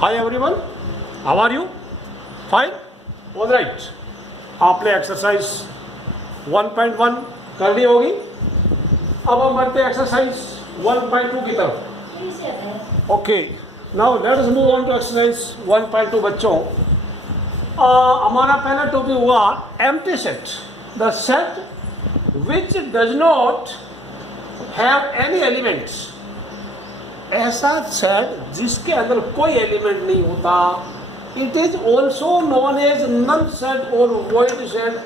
Hi everyone, how are you? Fine, all right. आपने exercise 1.1 कर ली होगी। अब हम बढ़ते हैं एक्सरसाइज 1.2 की तरफ। Okay, now let us move on to exercise 1.2। बच्चों, हमारा पहला टॉपिक हुआ empty set, the set which does not have any elements. ऐसा सेट जिसके अंदर कोई एलिमेंट नहीं होता। It is also known as null set और वॉइड सेट।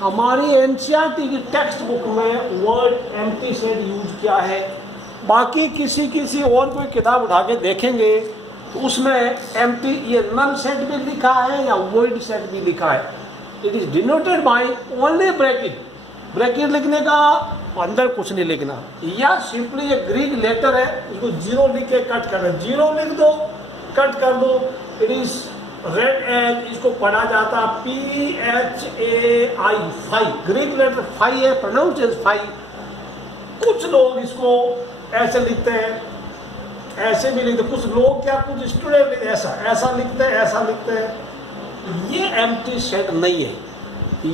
हमारी एनसीईआरटी की टेक्स्ट बुक में वर्ड एम्प्टी सेट यूज किया है। बाकी किसी और कोई किताब उठा के देखेंगे तो उसमें एम्प्टी ये नल सेट भी लिखा है या वॉइड सेट भी लिखा है। It is denoted by only bracket. Bracket लिखने का अंदर कुछ नहीं लिखना, या सिंपली ये ग्रीक लेटर है, इसको जीरो लिख के कट कर दो, जीरो लिख दो, कट कर दो। इट इज रेड एज, इसको पढ़ा जाता PHAI, phi. Greek letter phi है, प्रोनाउंस एज फाई। कुछ लोग इसको ऐसे लिखते हैं, ऐसे भी लिखते, कुछ लोग क्या, कुछ स्टूडेंट ऐसा लिखते हैं, ऐसा लिखते हैं। ये एम्प्टी सेट नहीं है।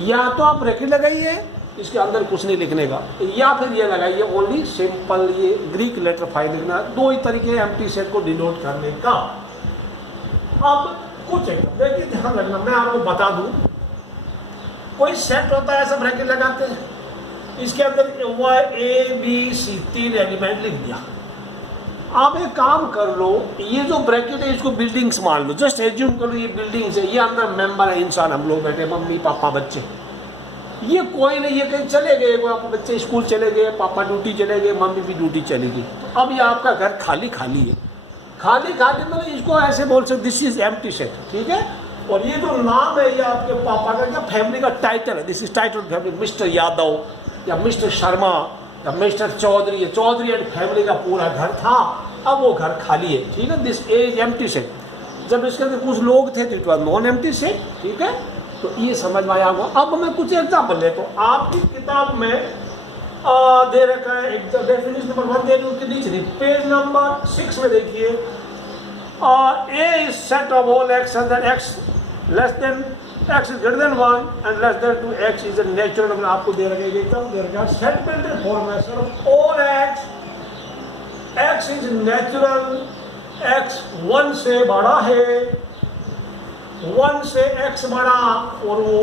या तो आप ब्रैकेट लगाइए, इसके अंदर कुछ नहीं लिखने का, या फिर ये लगाइए ओनली सिंपल ये ग्रीक लेटर फाइल लिखना। दो ही तरीके हैं एम्प्टी सेट को डिनोट करने का। अब कुछ देखिए, ध्यान रखना, मैं आपको बता दूं, कोई सेट होता है ऐसा ब्रैकेट लगाते हैं, इसके अंदर हुआ ABC 3 एलिमेंट लिख दिया। आप एक काम कर लो, ये जो ब्रैकेट है इसको बिल्डिंग्स मान लो, जस्ट एज्यूम कर लो ये बिल्डिंग्स है, ये अंदर मेंबर है, इंसान, हम लोग बैठे, मम्मी पापा बच्चे। ये कोई नहीं, ये कहीं चले गए, आपके बच्चे स्कूल चले गए, पापा ड्यूटी चले गए, मम्मी भी ड्यूटी चली गई, तो अब ये आपका घर खाली खाली है। खाली मतलब इसको ऐसे बोल सकते, दिस इज एम्प्टी सेट, ठीक है। और ये जो नाम है ये आपके पापा का क्या फैमिली का टाइटल है, this is title family, mister Yadav या मिस्टर शर्मा या mister Chaudhary, Chaudhary and family का पूरा घर था, अब वो घर खाली है, ठीक है। This is empty set. जब इसके अंदर कुछ लोग थे तो it was non empty set, ठीक है। तो ये समझ में आया होगा। अब मैं कुछ एग्जाम्पल लेता हूँ। आपकी किताब में दे रखा है डेफिनेशन नंबर 1 दे रही, उसके नीचे पेज नंबर 6 में देखिए, A is set of all X X less than X is greater than 1 and less than 2 X is a natural number. आपको दे रखा है, एकदम दे रखा है set built formation of all x is natural, X 1 से बड़ा है, 1 से x बड़ा और वो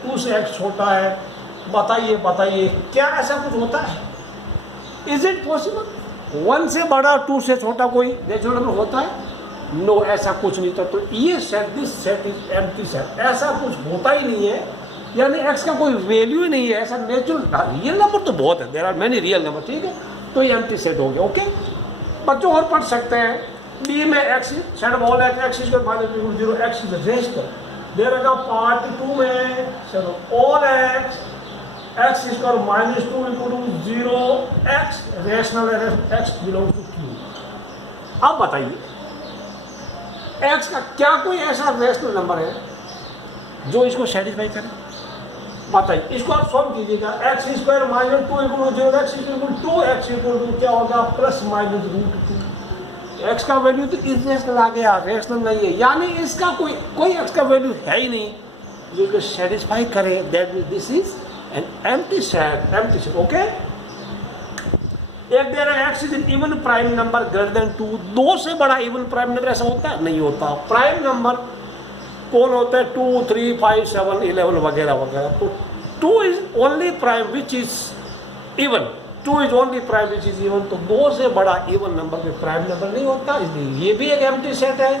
2 से x छोटा है। बताइए क्या ऐसा कुछ होता है? इज इट पॉसिबल 1 से बड़ा 2 से छोटा कोई नेचुरल नंबर होता है? नो, ऐसा कुछ नहीं था। तो ये set, this set is empty set, ऐसा कुछ होता ही नहीं है, यानी x का कोई वैल्यू ही नहीं है। ऐसा नेचुरल रियल नंबर तो बहुत है, there are many real number, ठीक है। तो ये एम्प्टी सेट हो गया, ओके। बच्चों और पढ़ सकते हैं, बी में X set of all x is minus 0, X is rational. दे रखा पार्ट 2 में set of all x is minus 2 equal to 0, X rational है, एक्स बिलोंग्स टू क्यू। अब बताइए, एक्स का क्या कोई ऐसा रेशनल नंबर है जो इसको सेटिस्फाई करे? बताइए, इसको आप सॉल्व कीजिएगा। X square minus 2 equal to 0, x equal to 2, x equal to क्या होगा, प्लस माइनस √2। एक्स का वैल्यू तो इरेशनल आ गया, रेशनल नहीं है, यानी इसका कोई एक्स का वैल्यू है ही नहीं जो इसको सेटिस्फाई करे। That means this is an empty set, okay. एक दे रहा है x is an even prime number greater than 2, 2 से बड़ा इवन प्राइम नंबर ऐसा होता है? नहीं होता। प्राइम नंबर कौन होता है? 2, 3, 5, 7, 11 वगैरह वगैरह। तो 2 is only prime which is even, 2 is only prime which is even. तो 2 से बड़ा इवन नंबर पे प्राइम नंबर नहीं होता, इसलिए ये भी एक एम्प्टी सेट है।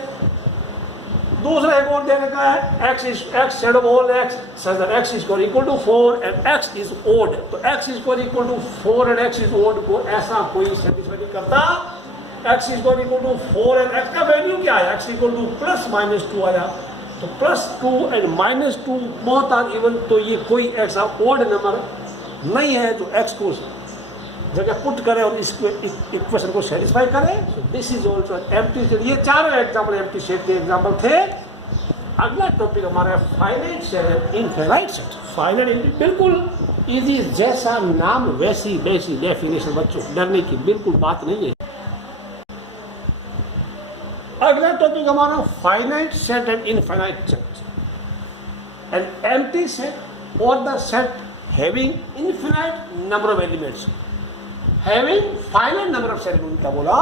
दूसरा एक और दे रखा है, x set of all x is equal to 4 and x is odd. तो x is equal to 4 and x is odd को ऐसा कोई सेटिस्फाई नहीं करता। X is equal to 4 and x का वैल्यू क्या है? X equal to plus minus 2 आया, तो plus 2 and minus 2 both are even. तो ये कोई ऐसा ओड नंबर नहीं है जो एक्स को जगह पुट करे और इस इक्वेशन को सेटिस्फाई करे। This is also empty set. ये चारों एग्जाम्पल एम्प्टी सेट के एग्जाम्पल थे। अगला टॉपिक हमारा finite set and infinite set. Finite बिल्कुल इजी, जैसा नाम वैसी डेफिनेशन, बच्चों डरने की बिल्कुल बात नहीं है। अगला टॉपिक हमारा finite set and infinite set. An empty set और the set having infinite number of elements. Having finite number of set क्या बोला,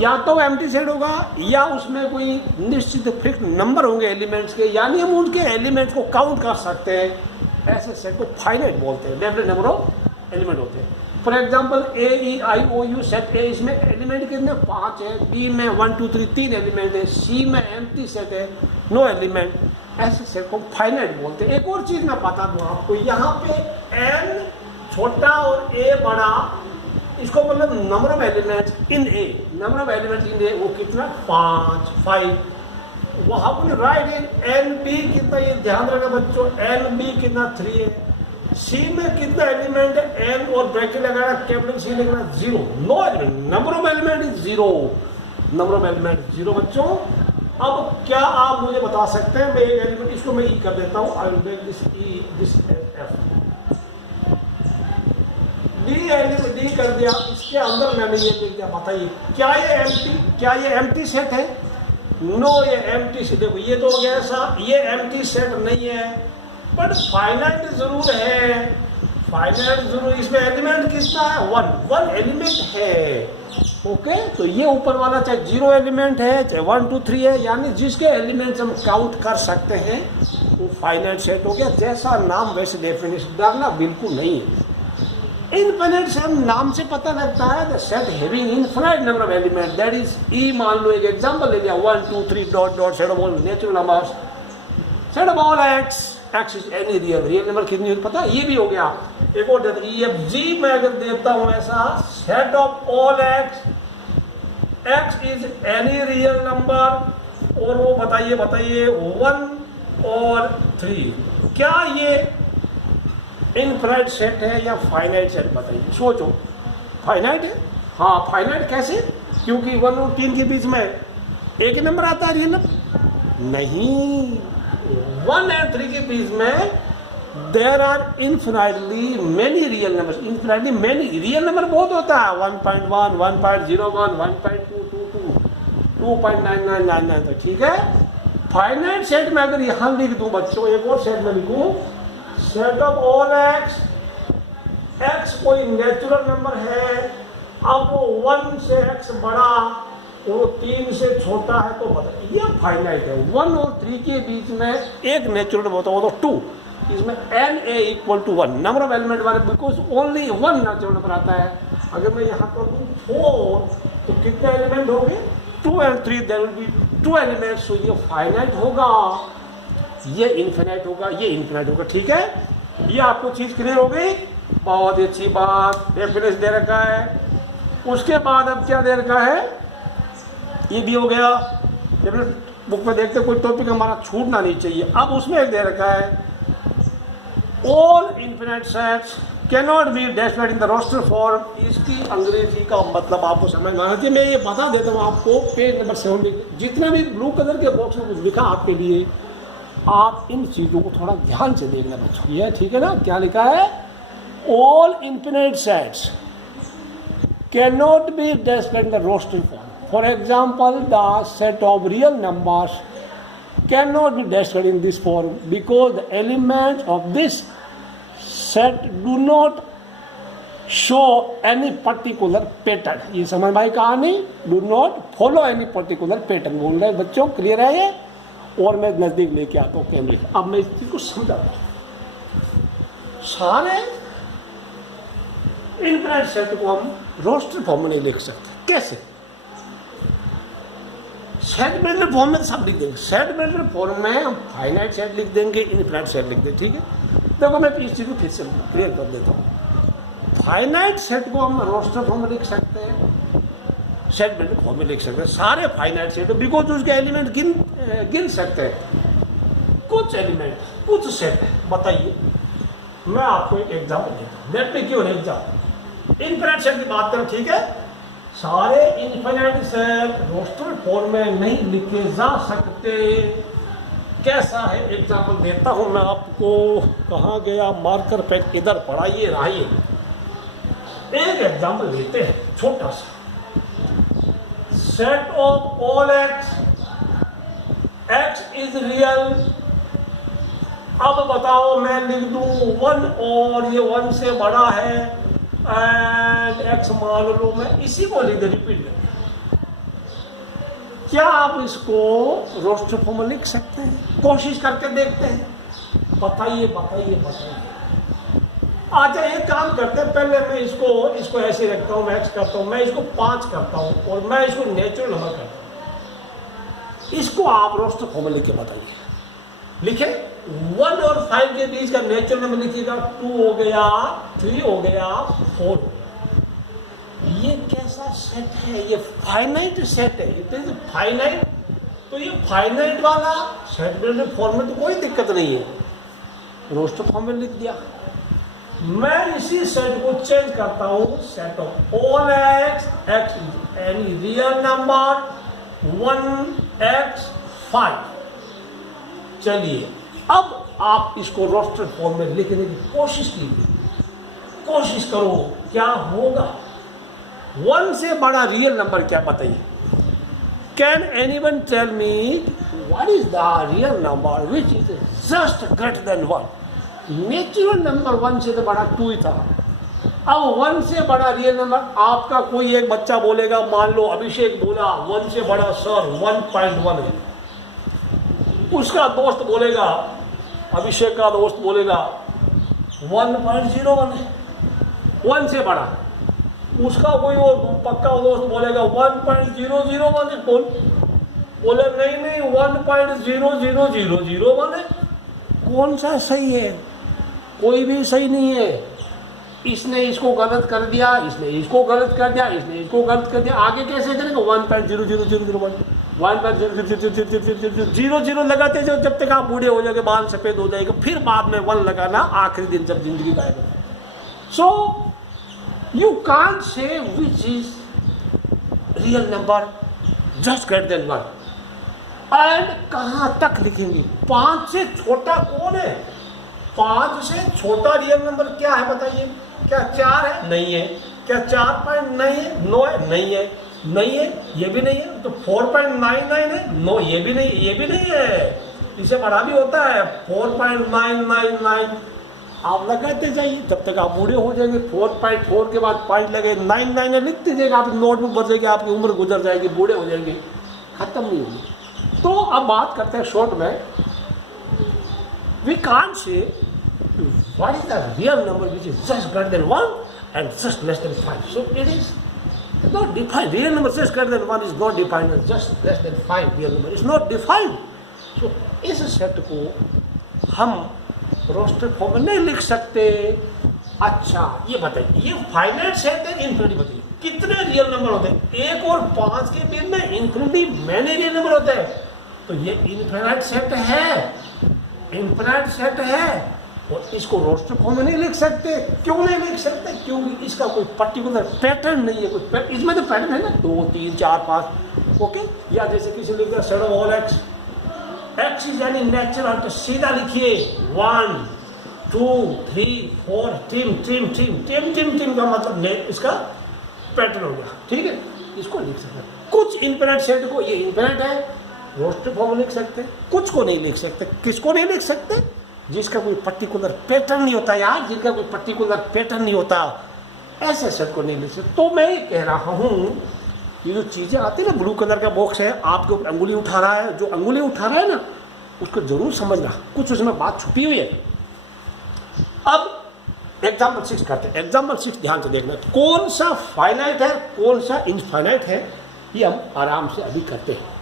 या तो एम्प्टी सेट होगा या उसमें कोई निश्चित फिक्स नंबर होंगे एलिमेंट्स के, यानी हम उनके एलिमेंट्स को काउंट कर सकते हैं. ऐसे सेट को फाइनाइट बोलते हैं, डेफिनेट नंबर ऑफ एलिमेंट होते हैं. फॉर एग्जाम्पल AEIOU सेट ए, इसमें एलिमेंट कितने 5 है, बी में 1 2 3 3 एलिमेंट है, सी में एम्प्टी सेट है, नो एलिमेंट. ऐसे सेट को फाइनाइट बोलते हैं. एक और चीज मैं बता दूं आपको, यहाँ पे n छोटा और a बड़ा, इसको मतलब number of elements in A, number of elements in A वो कितना 5. वहां पर राइट इन NB कितना, ये ध्यान रखना बच्चों, NB कितना 3 है. सी में कितना एलिमेंट है n और ब्रैकेट लगाना, कैपिटल सी लिखना 0, no element, number of element is 0, number of element 0 बच्चों. अब क्या आप मुझे बता सकते हैं, मैं एक एलिमेंट इसको मैं ई कर देता हूं, I will make this E this F, D element D कर दिया, इसके अंदर मैंने ये लिख दिया. बताइए क्या ये एम्प्टी सेट है? नो, ये एम्प्टी सेट. देखो ये तो हो गया ऐसा, ये एम्प्टी सेट नहीं है, बट फाइनाइट जरूर है. फाइनाइट जरूर, इसमें एलिमेंट कितना है 1 एलिमेंट है. ओके, तो ये ऊपर वाला चाहे 0 एलिमेंट है चाहे 1 2 3 है, यानी जिसके एलिमेंट्स हम काउंट कर सकते हैं वो फाइनाइट सेट हो गया. जैसा नाम वैसे डेफिनेशन, डरना बिल्कुल नहीं है. इनफिनिट से हम नाम से पता लगता है the set having infinite number of element, that is E. मान लो एक एग्जांपल ले लिया 1 2 3 dot dot set of all natural numbers, set of all x is any real number कितनी होती पता है, ये भी हो गया. एक और देता EFG मैं अगर देता हूं ऐसा, set of all x is any real number, और वो बताइए 1 और 3, क्या ये इनफिनिट सेट है या फाइनाइट सेट? बताइए, सोचो. फाइनाइट है, हाँ फाइनाइट कैसे, क्योंकि 1 और 3 के बीच में एक ही नंबर आता है रियल नंबर नहीं. 1 और 3 के बीच में there are infinitely many real number. Infinitely many real number बहुत होता है, 1.1 1.01 1.222 2.9999. तो ठीक है, फाइनाइट सेट में अगर यहां लिख दूं बच्चों, एक और सेट में लिखूं, सेट ऑफ ऑल एक्स कोई नेचुरल नंबर है, अब वो 1 से x बड़ा, वो 3 से छोटा है, तो बताइए ये फाइनाइट है. 1 और 3 के बीच में एक नेचुरल नंबर होता है, वो तो 2. इसमें NA = 1 नंबर ऑफ एलिमेंट वाले, बिकॉज ओनली 1 नेचुरल नंबर आता है. अगर मैं यहाँ कर दूँ 4, तो कितने एलिमेंट होंगे 2 and 3, there will be 2 elements. तो ये फाइनाइट होगा, ये इन्फिनाइट होगा, ये इन्फिनाइट होगा. ठीक है, ये आपको चीज क्लियर हो गई, बहुत अच्छी बात. डेफिनेशन दे रखा है, उसके बाद अब क्या दे रखा है, ये भी हो गया. बुक में देखते कोई टॉपिक हमारा छूटना नहीं चाहिए. अब उसमें एक दे रखा है, all infinite sets cannot be displayed in the roster form. इसकी अंग्रेजी का मतलब आपको समझ में आना चाहिए. मैं ये बता देता हूँ आपको, पेज नंबर 7 जितना भी ब्लू कलर के बॉक्स में कुछ लिखा आपके लिए, आप इन चीज़ों को थोड़ा ध्यान से देखना बच्चों. ये ठीक है ना, क्या लिखा है, all infinite sets cannot be displayed in the roster form. For example, the set of real numbers cannot be displayed in this form because the elements of this set do not show any particular pattern. ये समझ भाई कहानी, do not follow any particular pattern बोल रहे हैं बच्चों. Clear है ये? और मैं नजदीक लेके आता हूँ कैमरे. अब मैं इस चीज को समझाता हूँ. सारे इनफिनिट सेट को हम रोस्टर फॉर्म में नहीं लिख सकते. कैसे? सेट बिल्डर फॉर्म में सब लिख देंगे. सेट बिल्डर फॉर्म में हम फाइनाइट सेट लिख देंगे, इनफिनिट सेट लिख देंगे. ठीक है, देखो मैं इस चीज को फिर से क्लियर कर देता हूँ. फाइनाइट सेट को हम रोस्टर फॉर्म में लिख सकते हैं, सेट बिल्डर फॉर्म में लिख सकते हैं. सारे फाइनाइट सेट, बिकॉज उसके एलिमेंट गिन सकते हैं. कुछ एलिमेंट, कुछ सेट है. बताइए, मैं आपको एक एग्जाम्पल देता हूँ. Let me give an example. Infinite set की बात करें, ठीक है, सारे इनफिनिट सेट रोस्टर फॉर्म में नहीं लिखे जा सकते. कैसा है, एग्जाम्पल देता हूं मैं आपको. कहाँ गया मार्कर पेन, इधर पढ़ाइए रहिए. एक एग्जाम्पल लेते हैं छोटा सा. Set of all X, x is real. अब बताओ मैं लिख दूं 1 और ये 1 से बड़ा है एंड एक्स मान लो, मैं इसी को लिख दे रिपीट कर। क्या आप इसको रोस्टर फॉर्म में लिख सकते हैं? कोशिश करके देखते हैं, बताइए बताइए बताइए। अच्छा एक काम करते हैं, पहले मैं इसको ऐसे रखता हूँ, मैं एक्स करता हूँ, मैं इसको 5 करता हूँ और मैं इसको नेचुरल नंबर करता हूँ। इसको आप रोस्टर फॉर्म में लिख के बताइए। लिखे 1 और 5 के बीच का नेचुरल नंबर लिखिएगा। 2 हो गया, 3 हो गया, 4 हो गया। ये कैसा सेट है? ये फाइनाइट सेट है, इट इज फाइनाइट। तो ये फाइनाइट वाला सेट बिल्डर फॉर्म में तो कोई दिक्कत नहीं है, रोस्टर फॉर्म में लिख दिया। मैं इसी सेट को चेंज करता हूं, set of all X, x is any real number 1x 5। चलिए अब आप इसको रोस्टर फॉर्म में लिखने की कोशिश कीजिए, कोशिश करो क्या होगा। 1 से बड़ा रियल नंबर क्या बताइए? Can anyone tell me what is the real number which is just greater than 1? Natural number 1 से तो बड़ा 2 ही था। अब 1 से बड़ा रियल नंबर आपका कोई एक बच्चा बोलेगा, मान लो अभिषेक बोला 1 से बड़ा सर 1.1 है। उसका दोस्त बोलेगा, अभिषेक का दोस्त बोलेगा 1.01 है, 1 से बड़ा। उसका कोई और पक्का दोस्त बोलेगा 1.0001 है। कौन बोले नहीं 1.00001 है। कौन सा सही है? कोई भी सही नहीं है। इसने इसको गलत कर दिया, इसने इसको गलत कर दिया, इसने इसको गलत कर दिया। आगे कैसे करेंगे? 1.00001 1.00000 लगाते जाओ जब तक आप बूढ़े हो जाओगे, बाल सफेद हो जाएगा, फिर बाद में 1 लगाना आखिरी दिन जब जिंदगी गायब हो। So you can't say which is real number just greater than 1। And कहां तक लिखेंगे? 5 से छोटा कौन है? 5 से छोटा रियल नंबर क्या है बताइए? क्या 4 है? नहीं है। क्या 4.9 है? 9 है? नहीं है। नहीं है, ये भी नहीं है। तो 4.99 है? नो, ये भी नहीं, ये भी नहीं है। इससे बड़ा भी होता है 4.999। आप लगाते जाइए जब तक आप बूढ़े हो जाएंगे। 4.4 के बाद 5 लगे, 99 लिख दीजिएगा, आप नोटबुक बदलेगी, आपकी उम्र गुजर जाएगी, बूढ़े हो जाएंगे, खत्म नहीं होगी। तो अब बात करते हैं शॉर्ट में। We can't say what is the real number which is just greater than 1 and just less than 5। So it is not defined. Real number just greater than 1 is not defined as just less than 5. Real number is not defined. So इस set को हम roster form में नहीं लिख सकते। अच्छा ये बताइए, ये फाइनाइट सेट है, इनफिनिटी बताइए कितने रियल नंबर होते हैं? 1 और 5 के बीच में इनफिनिटी मैंने रियल नंबर होते हैं। तो ये इनफिनाइट सेट है, इनफिनाइट सेट है, और इसको रोस्टर फॉर्म में नहीं लिख सकते। क्यों नहीं लिख सकते? क्योंकि इसका कोई पर्टिकुलर पैटर्न नहीं है। कोई इसमें तो पैटर्न है ना, 2 3 4 5 ओके। या जैसे किसी लिख दिया set of all X, x is any natural, तो सीधा लिखिए 1 2 3 4 team team team team team team का मतलब इसका पैटर्न हो गया। ठीक है, इसको लिख सकते। कुछ इनफिनिट सेट को, ये इनफिनिट है, रोस्टर फॉर्म में लिख सकते। कुछ को नहीं लिख सकते। किसको नहीं लिख सकते? जिसका कोई पर्टिकुलर पैटर्न नहीं होता यार, जिनका कोई पर्टिकुलर पैटर्न नहीं होता, ऐसे सेट को नहीं लिख सकते। तो मैं ये कह रहा हूँ, ये जो चीज़ें आती है ना, ब्लू कलर का बॉक्स है, आपके ऊपर अंगुली उठा रहा है, जो अंगुली उठा रहा है ना, उसको जरूर समझना, कुछ उसमें बात छुपी हुई है। अब एग्जाम्पल 6 करते हैं। एग्जाम्पल 6 ध्यान से देखना, कौन सा फाइनाइट है, कौन सा इनफाइनाइट है, ये हम आराम से अभी करते हैं।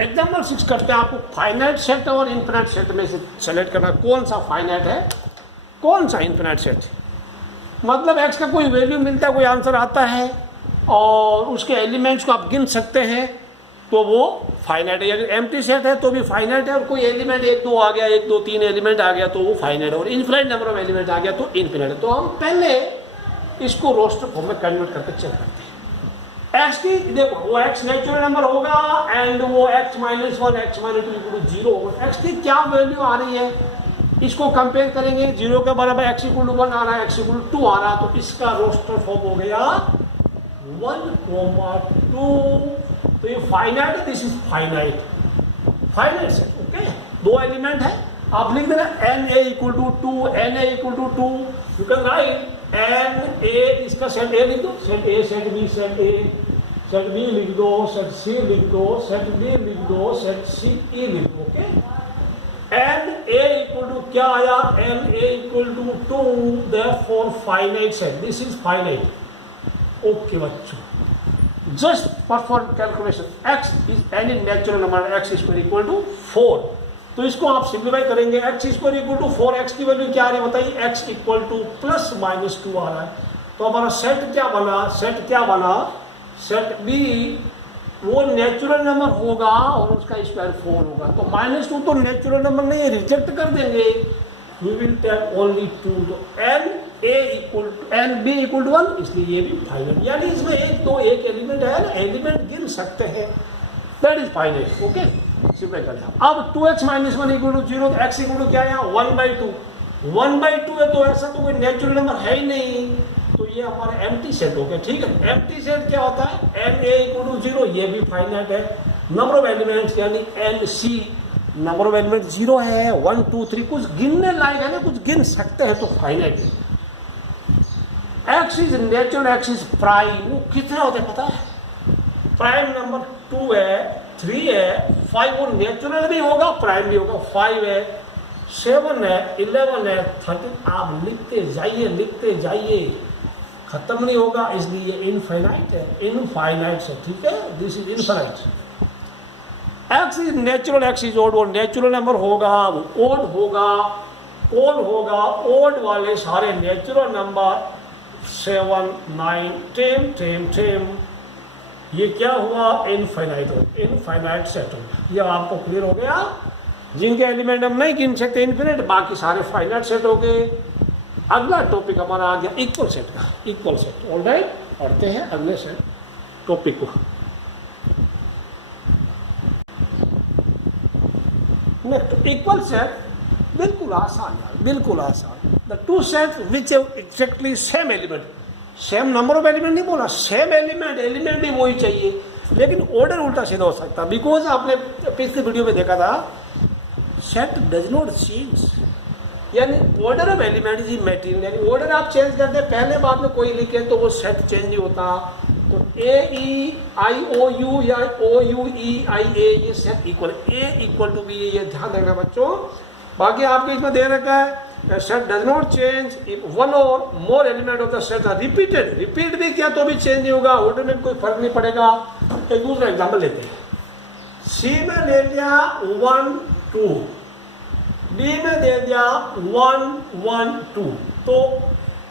एग्जाम्पल 6 करते हैं। आपको फाइनाइट सेट और इनफिनाइट सेट में से सेलेक्ट करना, कौन सा फाइनाइट है, कौन सा इनफिनाइट सेट है। मतलब एक्स का कोई वैल्यू मिलता है, कोई आंसर आता है और उसके एलिमेंट्स को आप गिन सकते हैं, तो वो फाइनाइट है। अगर एम्प्टी सेट है तो भी फाइनाइट है, और कोई एलिमेंट 1 2 आ गया, 1 2 3 एलिमेंट आ गया तो वो फाइनाइट है, और इनफिनाइट नंबर ऑफ एलिमेंट आ गया तो इनफिनाइट है। तो हम पहले इसको रोस्टर फॉर्म में कन्वर्ट करके चेक करते हैं। एक्स की देखो, वो एक्स नेचुरल नंबर होगा एंड वो x -1 x -2 0 होगा। एक्स की क्या वैल्यू आ रही है, इसको कंपेयर करेंगे। 0 के बराबर x = 1 आ रहा है, x = 2 आ रहा है, तो इसका रोस्टर फॉर्म हो गया 1,2 तो ये फाइनाइट है, this is finite set. Okay, दो एलिमेंट है, आप लिख देना NA equal to 2, NA equal to 2, you can write NA, इसका सेट A लिख दो, set A, set B, set A, set B लिख दो, सेट C लिख दो, सेट D लिख दो, सेट C E लिख दो। ओके, NA इक्वल टू क्या आया, NA equal to 2, therefore finite set, this is finite. Okay बच्चों, just perform calculation, x is any natural number, x square equal to 4, तो इसको आप सिंप्लीफाई करेंगे, x square equal to 4, x की value क्या आ रही है बताइए, x equal to plus minus 2 आ रहा है, तो हमारा सेट क्या बना, सेट B वो नेचुरल नंबर होगा और उसका स्क्वायर 4 होगा, तो -2 तो नेचुरल नंबर नहीं है, रिजेक्ट कर देंगे, वी विल टेक ओनली 2, तो NB इक्वल टू 1, इसलिए ये भी फाइनाइट, यानी इसमें एक एलिमेंट है ना, एलिमेंट गिन सकते हैं, that is finite. Okay, simple कर लिया। अब 2x - 1 इक्वल टू 0, तो x इक्वल टू क्या है, 1/2 है, तो ऐसा तो कोई नेचुरल नंबर है ही नहीं, तो ये हमारा एम्प्टी सेट हो गया। ठीक है, एम्प्टी सेट क्या होता है, NA इक्वल टू 0, ये भी फाइनाइट है, नंबर ऑफ एलिमेंट्स यानी NC, नंबर ऑफ एलिमेंट 0 है, 1 2 3, कुछ गिनने लायक है ना, कुछ गिन सकते हैं, तो फाइनाइट है। x is natural, x is prime, वो कितने होते हैं पता है, प्राइम नंबर 2 है, 3 है, 5, वो नेचुरल भी होगा, प्राइम भी होगा, 5 है, 7 है, 11 है, 13, आप लिखते जाइए, खत्म नहीं होगा, इसलिए ये इनफाइनाइट है, इनफाइनाइट से। ठीक है, this is infinite. x is natural, x is odd, वो नेचुरल नंबर होगा, वो ओड होगा, ओड वाले सारे नेचुरल नंबर 7 9 10, ये क्या हुआ, इनफाइनाइट सेट हो गया। ये आपको क्लियर हो गया, जिनके एलिमेंट हम नहीं गिन सकते इन्फिनिट, बाकी सारे फाइनाइट सेट हो गए। अगला टॉपिक हमारा आ गया इक्वल सेट का, इक्वल सेट। ऑलराइट, पढ़ते हैं अगले सेट टॉपिक को। नेक्स्ट इक्वल सेट, बिल्कुल आसान यार, बिल्कुल आसान। The two set which have exactly same element, same number of element नहीं बोला, सेम एलिमेंट भी वही चाहिए, लेकिन ऑर्डर उल्टा सीधा हो सकता, बिकॉज आपने पिछली वीडियो में देखा था, सेट डज नॉट चेंज, यानी order of element is material, यानी ऑर्डर आप चेंज करते हैं, पहले बाद में कोई लिखे तो वो सेट चेंज नहीं होता। तो AEIOU या OUEIA ये set equal, A equal to B, ये ध्यान रखना बच्चों। बाकी आपके इसमें दे रखा है set does not change if one or more element of the set are repeated, repeat भी किया तो भी चेंज नहीं होगा, ऑर्डर में कोई फर्क नहीं पड़ेगा। एक दूसरा एग्जाम्पल लेते हैं, C में ले लिया 1 2, B में दे दिया 1 1 2, तो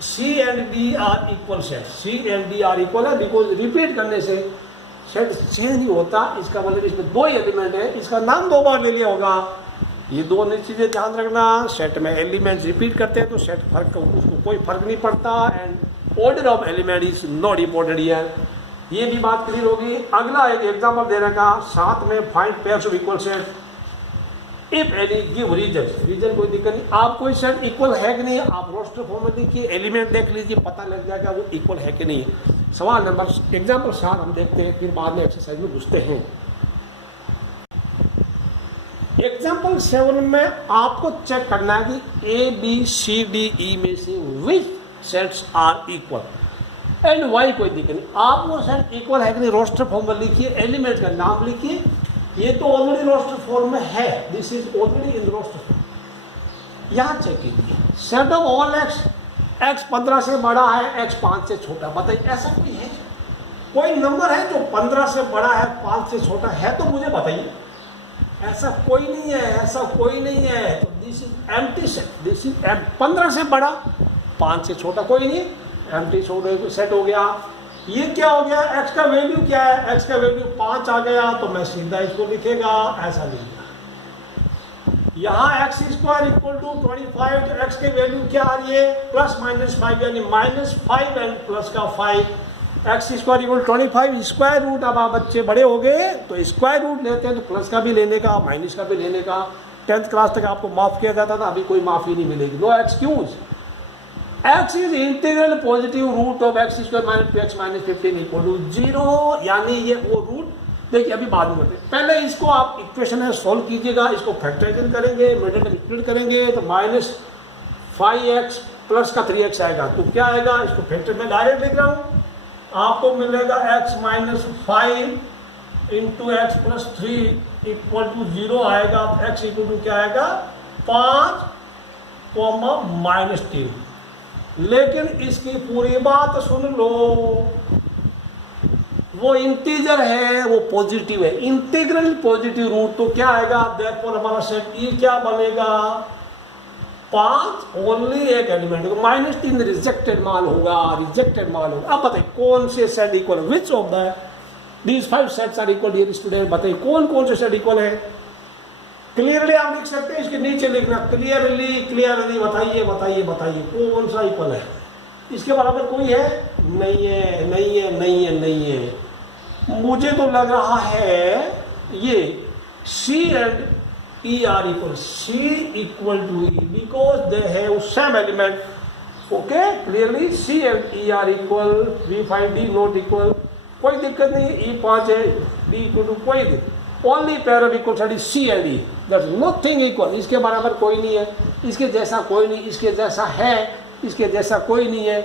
C and D are equal set, C and D are equal है, बिकॉज रिपीट करने से सेट चेंज नहीं होता, इसका मतलब इसमें दो एलिमेंट है, इसका नाम 2 बार ले लिया होगा। ये दोनों चीज़ें ध्यान रखना, सेट में एलिमेंट रिपीट करते हैं तो सेट फर्क, उसको कोई फर्क नहीं पड़ता, and order of element is not important here, ये भी बात क्लियर होगी। अगला एक एग्जाम्पल दे रखा, साथ में find pairs of equal set if any give reason, कोई दिक्कत नहीं, आप कोई सेट इक्वल है कि नहीं, आप रोस्टर फॉर्म में देखिए, एलिमेंट देख लीजिए, पता लग जाएगा वो इक्वल है कि नहीं है। सवाल नंबर एग्जाम्पल 7 हम देखते हैं, फिर बाद में एक्सरसाइज में घुसते हैं। एग्जाम्पल 7 में आपको चेक करना है कि ABCDE में से which sets are equal and why, कोई दिक्कत नहीं, आप वो सेट इक्वल है कि नहीं रोस्टर फॉर्म में लिखिए, एलिमेंट का नाम लिखिए, ये तो ऑलरेडी रोस्टर फॉर्म में है, this is already in roster form. यहाँ चेक कीजिए, सेट ऑफ ऑल x 15 से बड़ा है, x 5 से छोटा, बताइए ऐसा कोई है, कोई नंबर है जो 15 से बड़ा है 5 से छोटा है, तो मुझे बताइए, ऐसा कोई नहीं है, ऐसा कोई नहीं है, तो this is empty set, this is 15 से बड़ा 5 से छोटा कोई नहीं, एम्प्टी सेट हो गया। ये क्या हो गया, x का वैल्यू क्या है, x का वैल्यू 5 आ गया, तो मैं सीधा इसको लिखेगा, ऐसा लिखेगा। यहाँ x स्क्वायर इक्वल टू 25, तो x के वैल्यू क्या आ रही है, +-5, यानी -5 एंड प्लस का 5, x square equal 25, square root, अब आप बच्चे बड़े हो गए तो स्क्वायर रूट लेते हैं, तो प्लस का भी लेने का, माइनस का भी लेने का। 10th क्लास तक आपको माफ़ किया जाता था, अभी कोई माफ़ी नहीं मिलेगी, no excuse. x is integral positive root of x square minus 2x minus 15 equal to 0, यानी ये वो रूट, देखिए अभी बाद में करते हैं, पहले इसको आप इक्वेशन है सोल्व कीजिएगा, इसको फैक्टराइजेशन करेंगे, मिडिल में इंक्लूड करेंगे तो माइनस 5x प्लस का 3x आएगा, तो क्या आएगा, इसको फैक्टर में डायरेक्ट लिख रहा हूँ, आपको मिलेगा x minus 5 into x plus 3 equal to 0 आएगा, x इक्वल टू क्या आएगा 5 माइनस 3। लेकिन इसकी पूरी बात सुन लो, वो इंटीजर है, वो पॉजिटिव है, इंटीग्रल पॉजिटिव रूट, तो क्या आएगा, देखो हमारा सेट ये क्या बनेगा 5 ओनली एक एलिमेंट, माइनस 3 रिजेक्टेड मान होगा, रिजेक्टेड मान होगा। अब बताइए कौन से set equal, which of the these 5 sets are equal, dear student बताइए कौन कौन से सेट इक्वल है। क्लियरली आप लिख सकते हैं, इसके नीचे लिखना क्लियरली, क्लियरली बताइए बताइए बताइए कौन सा इक्वल है, इसके बराबर कोई है, नहीं है नहीं है नहीं है नहीं है। मुझे तो लग रहा है ये C and E are equal, C equal to E because they have same element, okay, clearly C and E are equal, we find D not equal, कोई दिक्कत नहीं, E 5 है, D equal to कोई दिक्कत, only pair of equal study C and E, that's nothing equal, इसके बराबर कोई नहीं है, इसके जैसा कोई नहीं, इसके जैसा है, इसके जैसा कोई नहीं है,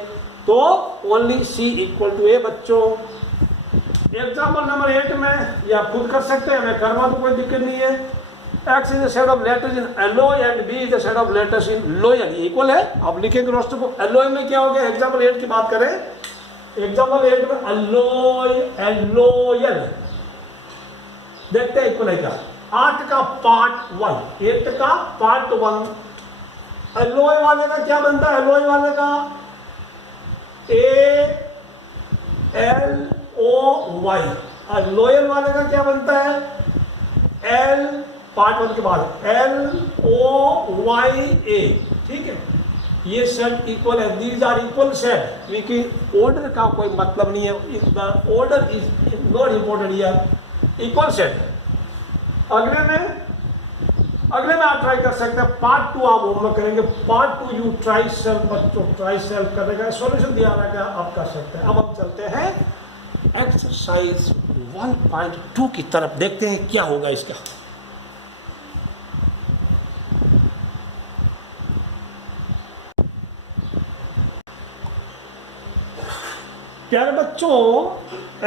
तो only C equal to A बच्चों। एग्जाम्पल नंबर 8 में या खुद कर सकते हैं, मैं करवा तो कोई दिक्कत नहीं है। X is the set of letters in alloy and B is the set of letters in loyal, equal है, आप लिखेंगे रोस्टर को। alloy में क्या हो गया, एग्जाम्पल 8 की बात करें, एग्जाम्पल 8 में alloy and loyal, देखते हैं इक्वल है क्या, 8 का पार्ट 1, 8 का पार्ट 1, alloy वाले का क्या बनता है, alloy वाले का ALOY, और loyal वाले का क्या बनता है, L पार्ट 1 के बाद LOYA, ठीक है, ये सेट इक्वल है, दीज आर इक्वल सेट, लेकिन ऑर्डर का कोई मतलब नहीं है, the order is not important here, equal set. अगले में आप ट्राई कर सकते हैं, पार्ट 2 आप होमवर्क करेंगे, पार्ट 2 यू ट्राई सेल्फ, बच्चों ट्राई सेल्फ करने का सॉल्यूशन दिया रहेगा, आप कर सकते हैं। अब हम चलते हैं एक्सरसाइज 1.2 की तरफ, देखते हैं क्या होगा इसका। प्यारे बच्चों,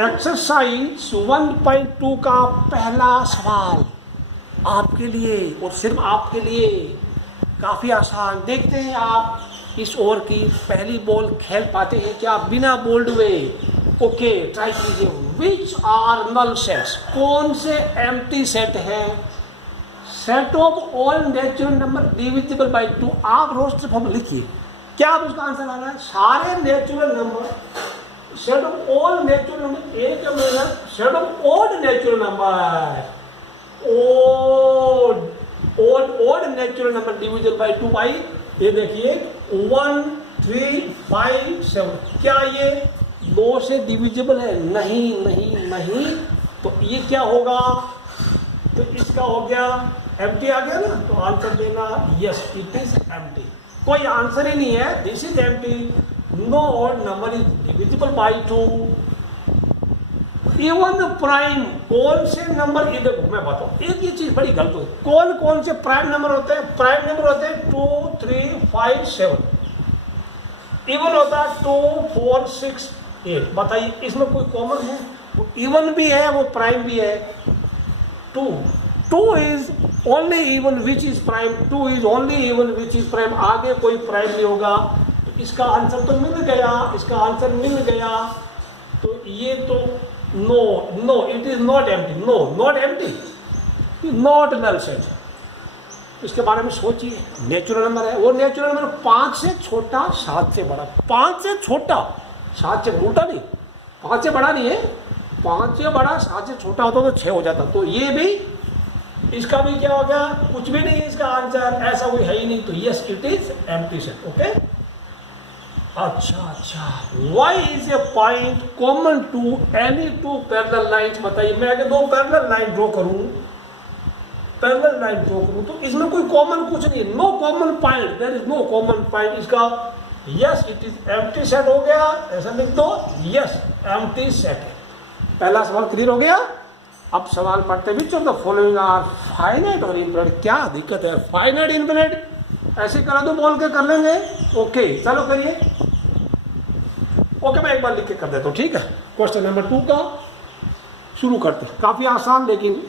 एक्सरसाइज 1.2 का पहला सवाल आपके लिए और सिर्फ आपके लिए, काफ़ी आसान। देखते हैं आप इस ओवर की पहली बॉल खेल पाते हैं क्या बिना बोल्ड हुए। ओके, ट्राई कीजिए। विच आर नल सेट्स, कौन से एम्प्टी सेट हैं। Set of all natural number divisible by 2, आप रोस्टर फॉर्म लिखिए, क्या आप उसका आंसर आ रहा है, सारे natural number, set of all natural number, एक set of odd natural number, odd natural number divisible by 2 by, ये देखिए 1 3 5 7, क्या ये 2 से डिविजिबल है, नहीं नहीं नहीं, तो ये क्या होगा, तो इसका हो गया एम्प्टी आ गया ना, तो आंसर देना यस इट इज एम्प्टी, कोई आंसर ही नहीं है, this is empty, no odd number is divisible by 2। Even prime, कौन से नंबर, ये देखो मैं बताऊं, एक ये चीज बड़ी गलत होती है, कौन कौन से प्राइम नंबर होते हैं, प्राइम नंबर होते हैं 2 3 5 7, इवन होता है 2 4 6 8, बताइए इसमें कोई कॉमन है, वो इवन भी है वो प्राइम भी है। 2 is only even which is prime, 2 is only even which is prime, आगे कोई प्राइम नहीं होगा, तो इसका आंसर तो मिल गया, इसका आंसर मिल गया, तो ये तो no it is not empty, no not empty, not null set. इसके बारे में सोचिए, नेचुरल नंबर है, वो नेचुरल नंबर 5 से छोटा 7 से बड़ा, 5 से छोटा 7 से उल्टा नहीं, 5 से बड़ा नहीं है, 5 से बड़ा 7 से छोटा होता तो 6 हो जाता, तो ये भी, इसका भी क्या हो गया, कुछ भी नहीं है इसका आंसर, ऐसा कोई है ही नहीं, तो yes it is empty set. Okay, अच्छा, y is a point common to any 2 parallel lines, बताइए, मैं अगर 2 पैरेलल लाइन ड्रॉ करूं, पैरेलल लाइन ड्रॉ करूं, तो इसमें कोई कॉमन कुछ नहीं, no common point, there is no common point, इसका yes it is empty set हो गया, ऐसा लिख दो, यस एम्प्टी सेट है। पहला सवाल क्लियर हो गया। अब सवाल पढ़ते which of the following are finite और इनफिनिट। क्या दिक्कत है, फाइनाइट इनफिनिट ऐसे करा दो, बोल के कर लेंगे। ओके चलो करिए। ओके मैं एक बार लिख के कर देता हूँ, ठीक है। क्वेश्चन नंबर 2 का शुरू करते हैं, काफी आसान, लेकिन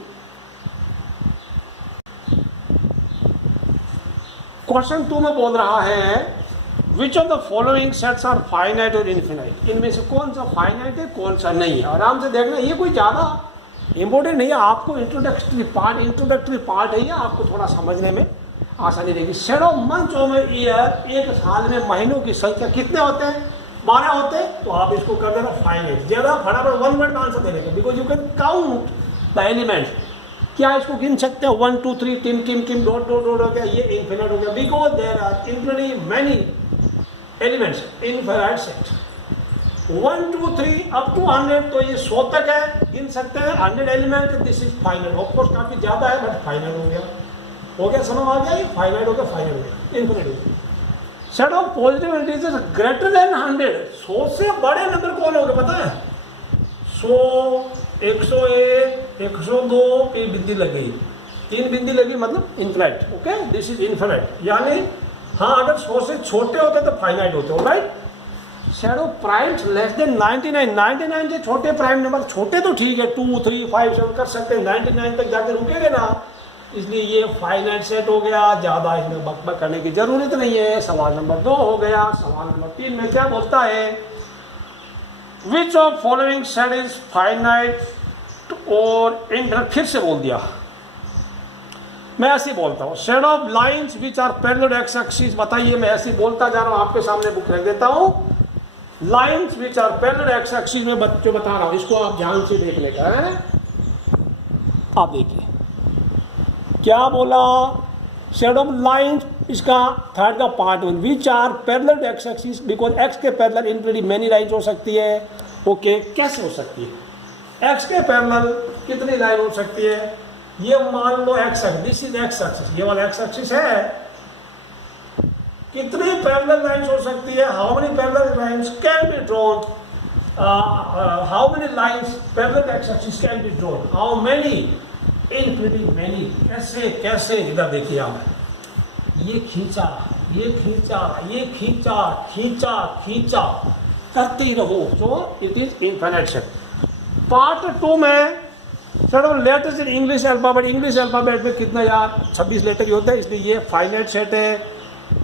क्वेश्चन 2 में बोल रहा है which of the following sets are finite और इनफिनाइट। इनमें से कौन सा फाइनाइट है कौन सा नहीं है। आराम से देखना, ये कोई ज्यादा इंपॉर्टेंट नहीं है, आपको इंट्रोडक्टरी पार्ट है ये, आपको थोड़ा समझने में आसानी रहेगी। Set of months of year, एक साल में महीनों की संख्या कितने होते हैं, 12 होते हैं। तो आप इसको कर देना फाइनाइट, ज्यादा फटाफट वन वर्ड में आंसर देने का, because you can count the elements. क्या इसको गिन सकते हैं 1 2 3 टिम डॉट डॉट डॉट हो गया, ये इनफिनिट हो गया, because there are infinitely many elements, infinite set. 1 2 3 up to 100, तो ये 100 तक है, गिन सकते हैं 100 element. This is finite, of course काफी ज्यादा है बट फाइनाइट हो गया, समझ आ गया, ये फाइनाइट हो गया, infinite. Set of positive integers greater than 100, 100 से बड़े नंबर कौन होगा पता है, 100 101 102, ये बिंदी लग गई, 3 बिंदी लगी, मतलब infinite. Okay this is infinite, यानी हाँ अगर 100 से छोटे होते तो फाइनाइट होते, right. Set of primes less than 99 से छोटे प्राइम नंबर, छोटे तो ठीक है 2 3 5 7 कर सकते हैं, 99 तक जाके रुकेंगे ना, इसलिए ये फाइनाइट सेट हो गया, ज्यादा इसमें बकबक करने की जरूरत नहीं है। सवाल नंबर 2 हो गया। सवाल नंबर 3 में क्या बोलता है, which of following set is finite और इनफिनिट। फिर से बोल दिया, मैं ऐसे ही बोलता हूँ, set of lines which are parallel x axis. बताइए, मैं ऐसे ही बोलता जा रहा हूँ, आपके सामने बुक रख देता हूँ। Lines which are parallel x axis में जो बता रहा हूँ, इसको आप ध्यान से देखने का है। आप देखिए क्या बोला, सेट ऑफ लाइंस, इसका थर्ड का part which are parallel x axis, because x के पैरेलल इनफिनिटी मेनी लाइंस हो सकती है। ओके कैसे हो सकती है, एक्स के पैरेलल कितनी लाइन हो सकती है, ये मान लो x axis, this is x axis, ये वाला एक्स एक्सिस है, कितनी पैरेलल लाइंस हो सकती है, how many parallel lines can be drawn, how many lines parallel x axis can be drawn, how many, infinity many. कैसे कैसे, इधर देखिए आप, ये खींचा ये खींचा ये खींचा खींचा खींचा करते ही रहो, तो it is infinite set. Part 2 में set of letters in English alphabet, English alphabet में कितना यार 26 लेटर ही होता है, इसलिए ये फाइनाइट सेट है।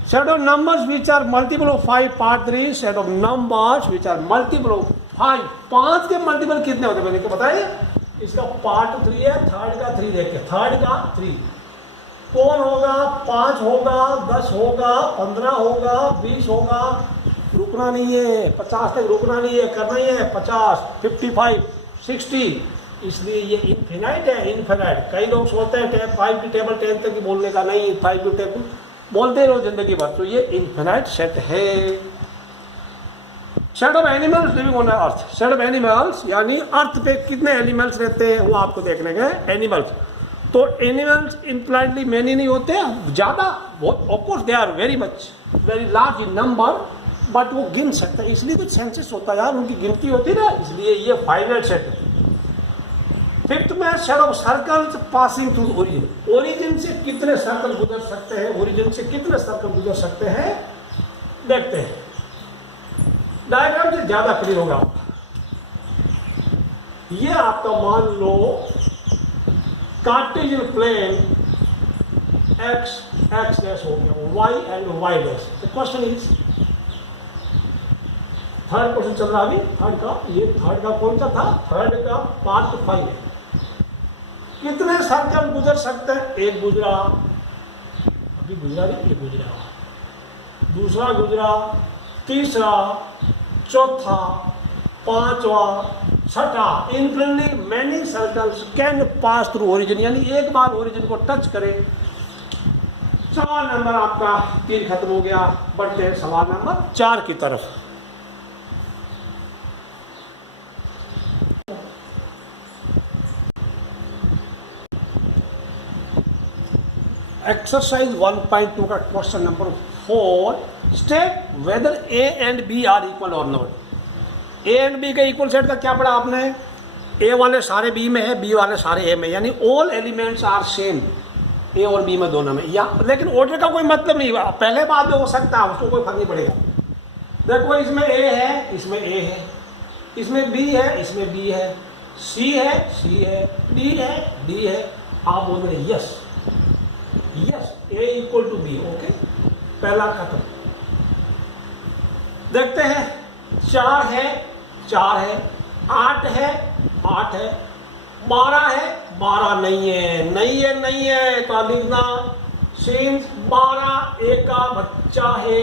Set of numbers which are multiple of 5, part 3, set of numbers which are multiple of 5, 5 के मल्टीपल कितने होते हैं मैंने क्या बताइए, इसका पार्ट 3 है, थर्ड का 3 देखिए, थर्ड का 3 कौन होगा, 5 होगा, 10 होगा, 15 होगा, 20 होगा, रुकना नहीं है, 50 तक रुकना नहीं है, करना ही है 50, 55, 60, इसलिए ये इनफिनाइट है, इनफिनाइट। कई लोग सोचते हैं 5 की टेबल 10 तक ही बोलने का, नहीं 5 की टेबल बोलते रहो जिंदगी भर, तो ये इनफिनाइट सेट है। Set of animals living on earth, set of animals यानी अर्थ पे कितने एनिमल्स रहते हैं वो आपको देखने के, एनिमल्स। तो एनिमल्स इम्प्लाइडली मैनी नहीं होते हैं ज्यादा, of course they are very much very large in number, but वो गिन सकते हैं, इसलिए कुछ सेंसेस होता है यार, उनकी गिनती होती है ना, इसलिए ये फाइनाइट सेट है। फिफ्थ में set of circles passing through origin, origin से कितने सर्कल गुजर सकते हैं, ओरिजिन से कितने सर्कल गुजर सकते हैं देखते हैं, डायग्राम से ज्यादा क्लियर होगा। ये आपका मान लो Cartesian plane x x dash हो गया, y and y dash. The question is, third question चल रहा अभी, थर्ड का, ये थर्ड का कौन सा था, थर्ड का पार्ट 5 है। कितने सर्कल गुजर सकते हैं, एक गुजरा, अभी गुजरा नहीं, ये गुजरा, दूसरा गुजरा, तीसरा, चौथा, पांचवा, छठा, infinitely many circles can pass through origin, यानी एक बार ओरिजिन को टच करे। सवाल नंबर आपका 3 खत्म हो गया, बढ़ते हैं सवाल नंबर 4 की तरफ। एक्सरसाइज 1.2 का question number 4, state whether A and B are equal और नॉट। ए एंड बी के इक्वल सेट का क्या पढ़ा आपने, ए वाले सारे बी में है, बी वाले सारे ए में, यानी ऑल एलिमेंट्स आर सेम ए और बी में दोनों में, या लेकिन ऑर्डर का कोई मतलब नहीं, पहले बाद में हो सकता है, उसको कोई फर्क नहीं पड़ेगा। देखो इसमें ए है, इसमें ए है, इसमें बी है, इसमें बी है, सी है, सी है, डी है, डी है, आप बोल रहे yes yes A equal to B, okay, पहला खत्म। देखते हैं, 4 है, 4 है, 8 है, 8 है, 12 है, 12 नहीं है, नहीं है, नहीं है, तो लिखना सिंस 12 ए का बच्चा है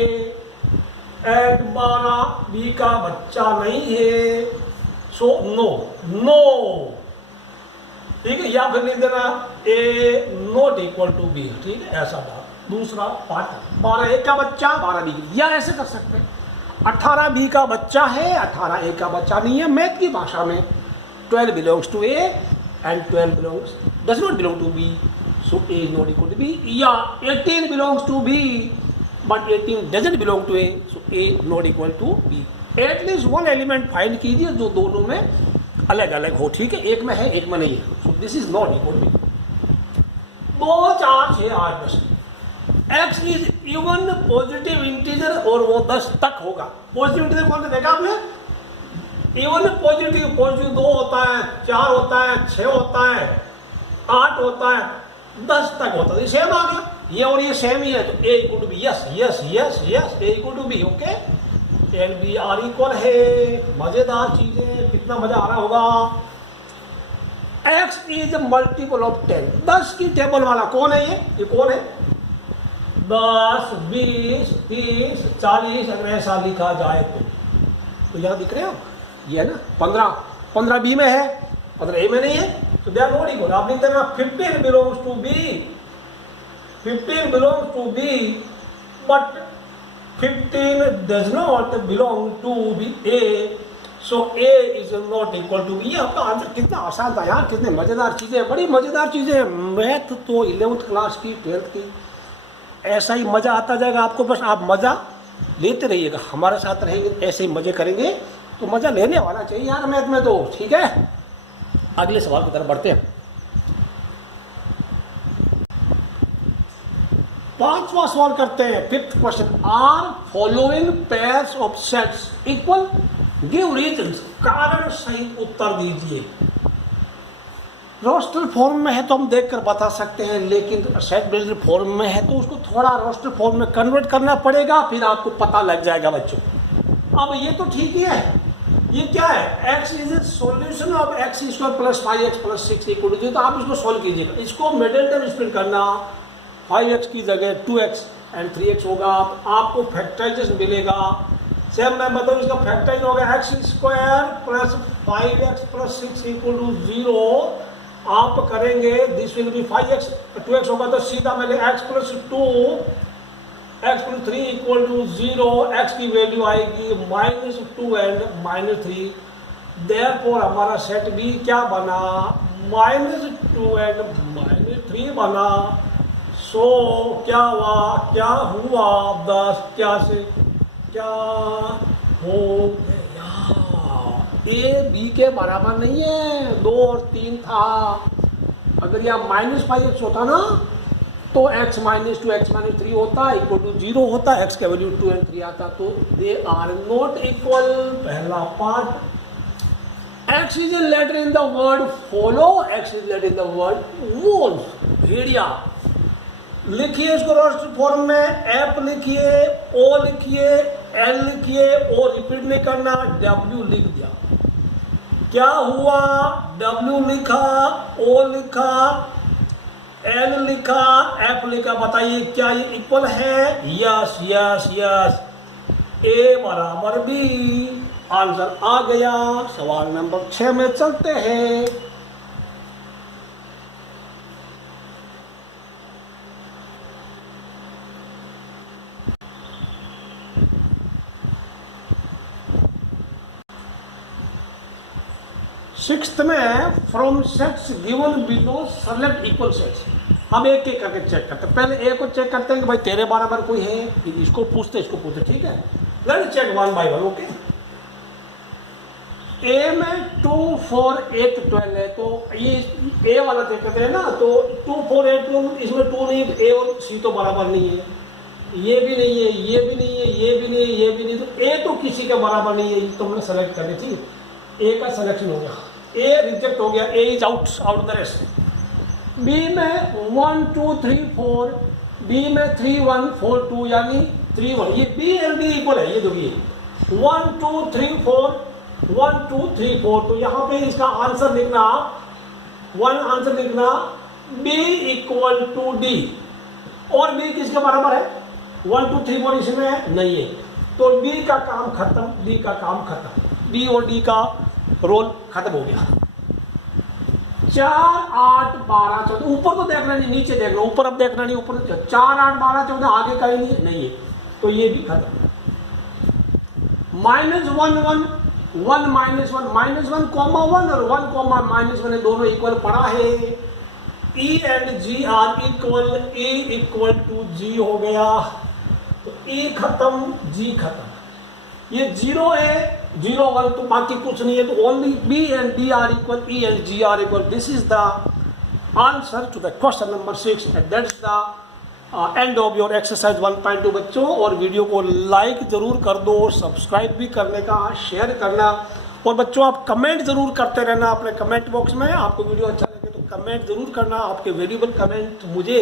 एंड 12 बी का बच्चा नहीं है, सो नो नो, ठीक है, या फिर लिख देना ए नॉट इक्वल टू बी, ठीक है, ऐसा था। दूसरा पार्ट 12 ए का बच्चा 12 बी, या ऐसे कर सकते हैं 18 बी का बच्चा है, 18 ए का बच्चा नहीं है। मैथ की भाषा में 12 belongs to A and 12 does not belong to B, so A is not equal to B, या 18 belongs to B but 18 doesn't belong to A, so A not equal to B. At least one element फाइंड कीजिए जो दोनों में अलग अलग हो, ठीक है, एक में है एक में नहीं है, so this is not equal to. 2 4 6 8 10, x is even positive integer और वो 10 तक होगा। पॉजिटिव इंटीजर कौन सा देखा आपने, इवन पॉजिटिव, पॉजिटिव 2 होता है, 4 होता है, 6 होता है, 8 होता है, 10 तक होता है, सेम आ गया, ये और ये सेम ही है, तो A equal to B, yes yes yes yes A equal to B, okay, and B are equal है। मजेदार चीजें, कितना मजा आ रहा होगा। एक्स इज मल्टीपल ऑफ 10, 10 की टेबल वाला कौन है, ये कौन है, 10 20 30 40, अगर ऐसा लिखा जाए तो यहाँ दिख रहे हो, ये है ना 15 बी में है, 15 ए में नहीं है, तो दे आर नॉट इक्वल। आप लिखते हैं 15 belongs to B, 15 belongs to B but 15 does not belong to be A, so A is not equal to B। ये आपका आंसर कितना आसान था यार, कितने मजेदार चीजें, बड़ी मजेदार चीजें। मैथ तो 11th क्लास की 12th की, ऐसा ही मजा आता जाएगा आपको, बस आप मजा लेते रहिएगा, हमारे साथ रहेंगे, ऐसे ही मजे करेंगे तो मजा लेने वाला चाहिए यार मैथ में तो, ठीक है। अगले सवाल की तरफ बढ़ते हैं। 5वां सवाल करते हैं, 5th question, are following pairs of sets equal, give reasons, कारण सहित उत्तर दीजिए। रोस्टर फॉर्म में है तो हम देखकर बता सकते हैं, लेकिन सेट बेस्ड फॉर्म में है तो उसको थोड़ा रोस्टर फॉर्म में कन्वर्ट करना पड़ेगा, फिर आपको पता लग जाएगा बच्चों। अब ये तो ठीक ही है, ये क्या है, x is solution of x square plus 5x plus 6 equal to, तो आप इसको सॉल्व कीजिएगा। इसको मिडिल टर्म स्प्लिट करना, 5x की जगह 2x एंड 3x होगा, आपको फैक्टराइजेशन मिलेगा। सेम मैं बताऊँ, इसका फैक्टराइज होगा x square plus 5x plus 6 equal to 0। आप करेंगे this will be 5x 2x होगा तो सीधा मिले x plus 2 x plus 3 equal to 0, x की वैल्यू आएगी -2 एंड -3। देयरफॉर हमारा सेट भी क्या बना, -2 एंड -3 बना। सो क्या हुआ 10 क्या से क्या हो गया, ए बी के बराबर नहीं है, 2 और 3 था। अगर यह -5x होता ना तो x -2 x -3 होता इक्वल टू 0 होता, x का वैल्यू 2 एंड 3 आता, तो दे आर नॉट इक्वल। पहला part, x is a letter in the word follow, x is letter in the word wolf, भेड़िया। लिखिए इसको रोस्टर फॉर्म में, एफ लिखिए, ओ लिखिए, एल लिखिए, ओ रिपीट नहीं करना, डब्ल्यू लिख दिया। क्या हुआ, डब्ल्यू लिखा, ओ लिखा, एल लिखा, एफ लिखा, बताइए क्या ये इक्वल है, यस यस यस, ए बराबर बी, आंसर आ गया। सवाल नंबर 6 में चलते हैं। सिक्स्थ में from sets given below select equal sets. हम एक एक करके चेक करते हैं। पहले ए को चेक करते हैं कि भाई तेरे बराबर कोई है, फिर इसको पूछते ठीक है। Let's check one by one. Okay, A में 2 4 8 12 है, तो ये ए वाला चेक करते हैं ना, तो 2 4 8 12 इसमें 2 नहीं है, ए और सी तो बराबर नहीं है, ये भी नहीं है, ये भी नहीं है, ये भी नहीं है, ये भी नहीं, तो ए तो किसी के बराबर नहीं है, तो हमने सेलेक्ट करनी थी। ए का सिलेक्शन हो गया, ए रिजेक्ट हो गया, A is out the rest. B में 1 2 3 4, बी में 3 1 4 2 यानी 3 1, ये बी एंड डी इक्वल है, ये देखिए 1 2 3 4 1 2 3 4, तो यहाँ पे इसका आंसर लिखना, आंसर लिखना बी इक्वल टू डी, और बी किसके बराबर है 1 2 3 4 इसमें है नहीं है, तो बी का काम खत्म, डी का काम खत्म, बी और डी का रोल खत्म हो गया। 4 8 12 14, ऊपर तो देखना नहीं, नीचे देखना, ऊपर अब देखना नहीं, ऊपर 4 8 12 14 आगे का ही नहीं है, तो ये भी खत्म। -1 1 1 -1 कॉमा 1 और 1 कॉमा -1 दोनों इक्वल पड़ा है। E and G are equal, E equal to G हो गया, तो E खत्म, G खत्म, ये 0 है 0 1, तो बाकी कुछ नहीं है, तो only B and D are equal, E and G are equal. This is the answer to the question number 6 and that's the end of your exercise 1.2 बच्चों। और वीडियो को लाइक जरूर कर दो, सब्सक्राइब भी करने का, शेयर करना, और बच्चों आप कमेंट जरूर करते रहना अपने कमेंट बॉक्स में। आपको वीडियो अच्छा लगे तो कमेंट जरूर करना, आपके वैल्यूएबल कमेंट मुझे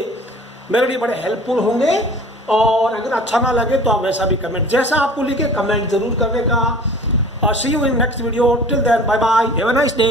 मेरे लिए बड़े हेल्पफुल होंगे, और अगर अच्छा ना लगे तो आप वैसा भी कमेंट, जैसा आपको लिखे कमेंट जरूर करने का। See you in next video, till then bye bye, have a nice day.